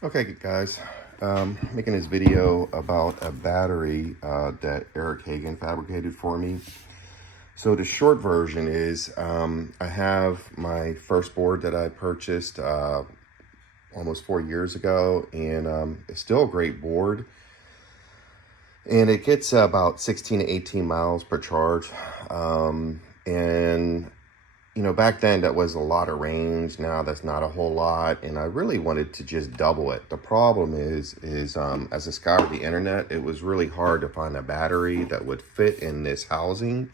Okay, guys, making this video about a battery that Erick Hagan fabricated for me. So the short version is I have my first board that I purchased almost 4 years ago, and it's still a great board. And it gets about 16 to 18 miles per charge. And you know, back then that was a lot of range. Now that's not a whole lot, and I really wanted to just double it. The problem is as I scoured the internet, it was really hard to find a battery that would fit in this housing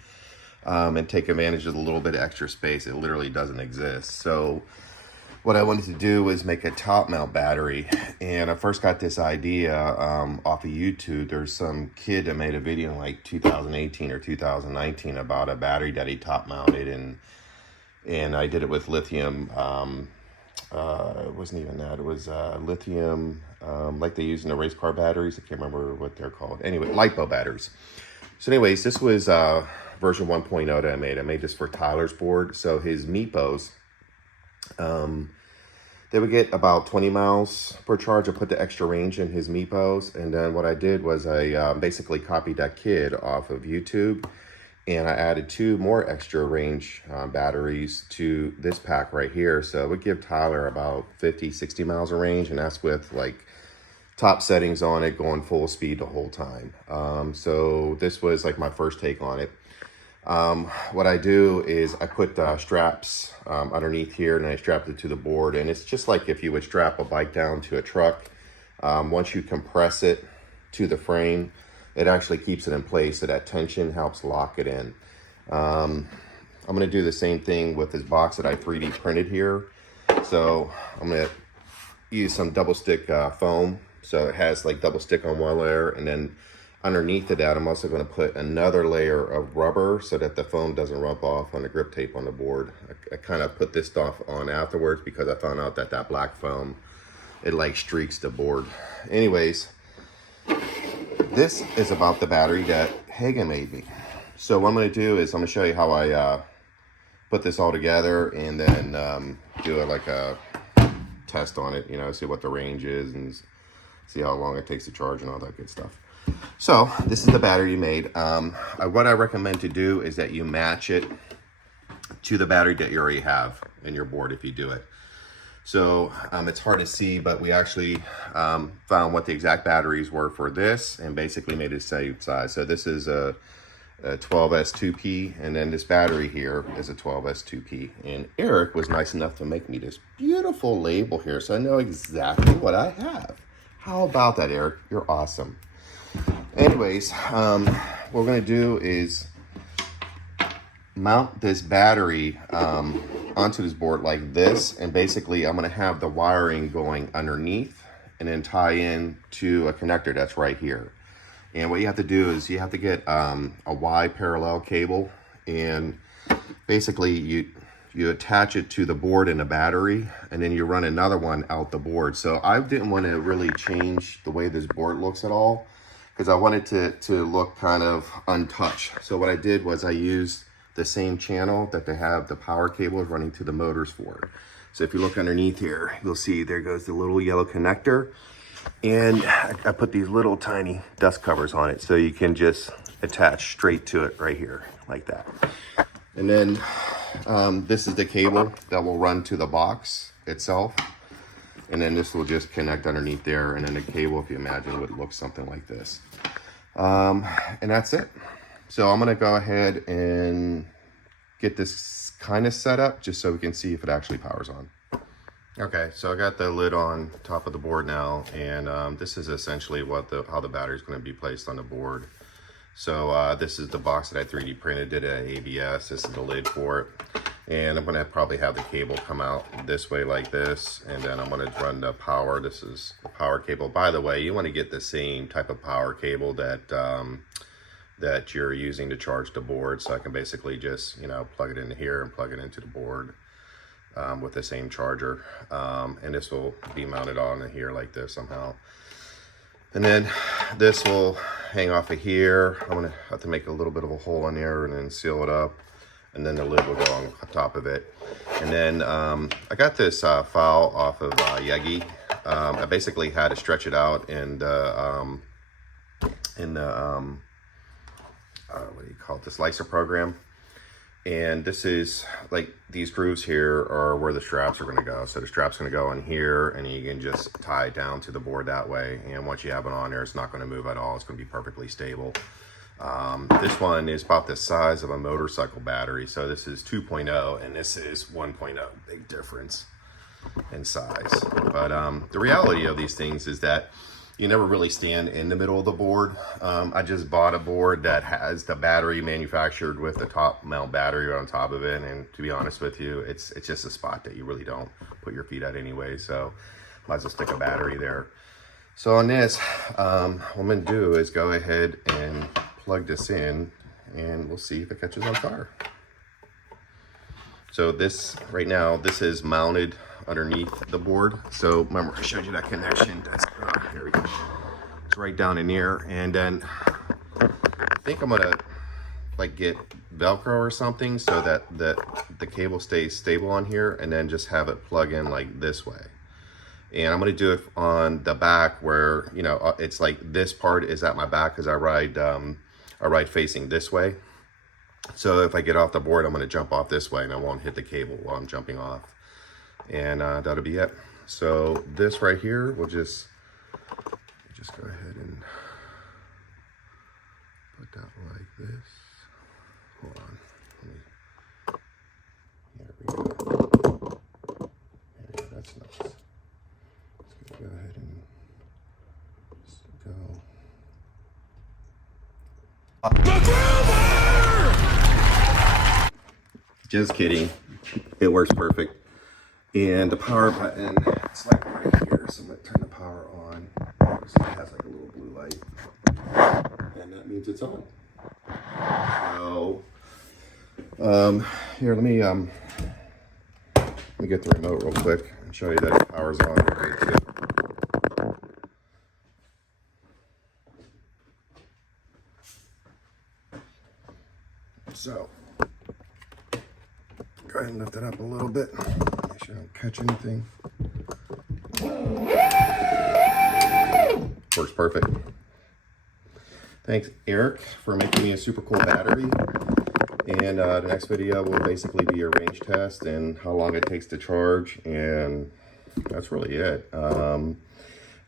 and take advantage of the little bit of extra space. It literally doesn't exist. So what I wanted to do was make a top mount battery, and I first got this idea off of YouTube. There's some kid that made a video in like 2018 or 2019 about a battery that he top mounted, and I did it with lithium. It wasn't even that. It was lithium, like they use in the race car batteries. I can't remember what they're called. Anyway, LiPo batteries. So anyways, this was version 1.0 that I made. I made this for Tyler's board. So his Meepos, they would get about 20 miles per charge. I put the extra range in his Meepos. And then what I did was I basically copied that kid off of YouTube, and I added 2 more extra range batteries to this pack right here. So it would give Tyler about 50, 60 miles of range, and that's with like top settings on it, going full speed the whole time. So this was like my first take on it. What I do is I put straps underneath here, and I strapped it to the board. And it's just like if you would strap a bike down to a truck. Once you compress it to the frame, it actually keeps it in place, so that tension helps lock it in. I'm gonna do the same thing with this box that I 3D printed here. So I'm gonna use some double stick foam. So it has like double stick on one layer, and then underneath of that, I'm also gonna put another layer of rubber so that the foam doesn't rub off on the grip tape on the board. I kind of put this stuff on afterwards because I found out that that black foam, it like streaks the board. Anyways, this is about the battery that Hagan made me. So what I'm going to do is I'm going to show you how I put this all together, and then do like a test on it, you know, see what the range is and see how long it takes to charge and all that good stuff. So this is the battery you made. What I recommend to do is that you match it to the battery that you already have in your board if you do it. So it's hard to see, but we actually found what the exact batteries were for this, and basically made it the same size. So this is a 12S2P, and then this battery here is a 12S2P. And Eric was nice enough to make me this beautiful label here, so I know exactly what I have. How about that, Eric? You're awesome. Anyways, what we're gonna do is mount this battery onto this board like this, and basically I'm going to have the wiring going underneath and then tie in to a connector that's right here. And what you have to do is you have to get a Y parallel cable, and basically you attach it to the board and the battery, and then you run another one out the board. So I didn't want to really change the way this board looks at all, because I wanted to look kind of untouched. So what I did was I used the same channel that they have the power cables running to the motors for. So if you look underneath here, you'll see there goes the little yellow connector, and I put these little tiny dust covers on it so you can just attach straight to it right here like that. And then this is the cable that will run to the box itself, and then this will just connect underneath there, and then the cable, if you imagine, would look something like this. And that's it. So I'm gonna go ahead and get this kind of set up just so we can see if it actually powers on. Okay, so I got the lid on top of the board now, and this is essentially how the battery is going to be placed on the board. So this is the box that I 3D printed, did at ABS. This is the lid for it, and I'm going to probably have the cable come out this way like this, and then I'm going to run the power. This is the power cable. By the way, you want to get the same type of power cable that you're using to charge the board. So I can basically just, you know, plug it in here and plug it into the board with the same charger. And this will be mounted on here like this somehow. And then this will hang off of here. I'm gonna have to make a little bit of a hole in there and then seal it up. And then the lid will go on top of it. And then I got this file off of Yegi. I basically had to stretch it out in the what do you call it, the slicer program. And this is like, these grooves here are where the straps are going to go. So the strap's going to go in here, and you can just tie it down to the board that way. And once you have it on there, it's not going to move at all. It's going to be perfectly stable. This one is about the size of a motorcycle battery. So this is 2.0 and this is 1.0. Big difference in size. But the reality of these things is that you never really stand in the middle of the board. I just bought a board that has the battery manufactured with the top mount battery on top of it, and to be honest with you, it's just a spot that you really don't put your feet at anyway, so might as well stick a battery there. So on this, what I'm gonna do is go ahead and plug this in, and we'll see if it catches on fire. So this, right now, this is mounted underneath the board. So remember, I showed you that connection. That's, here we go. It's right down in here. And then I think I'm gonna like get Velcro or something so that the cable stays stable on here, and then just have it plug in like this way. And I'm gonna do it on the back where, you know, it's like this part is at my back because I ride facing this way. So if I get off the board, I'm going to jump off this way and I won't hit the cable while I'm jumping off. And that'll be it. So this right here, we'll just go ahead and put that like this. Hold on. There we go. Yeah, that's nice. Let's go ahead and just go. Just kidding. It works perfect. And the power button, it's like right here. So I'm going to turn the power on. So it has like a little blue light. And that means it's on. So, here, let me get the remote real quick and show you that the power's on right too. So, go ahead and lift it up a little bit. Make sure I don't catch anything. Works perfect. Thanks, Eric, for making me a super cool battery. And the next video will basically be a range test and how long it takes to charge. And that's really it.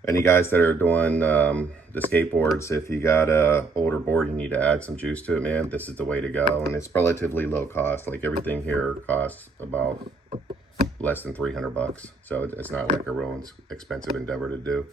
Any guys that are doing the skateboards, if you got a older board, you need to add some juice to it, man, this is the way to go. And it's relatively low cost. Like everything here costs about less than 300 bucks. So it's not like a real expensive endeavor to do.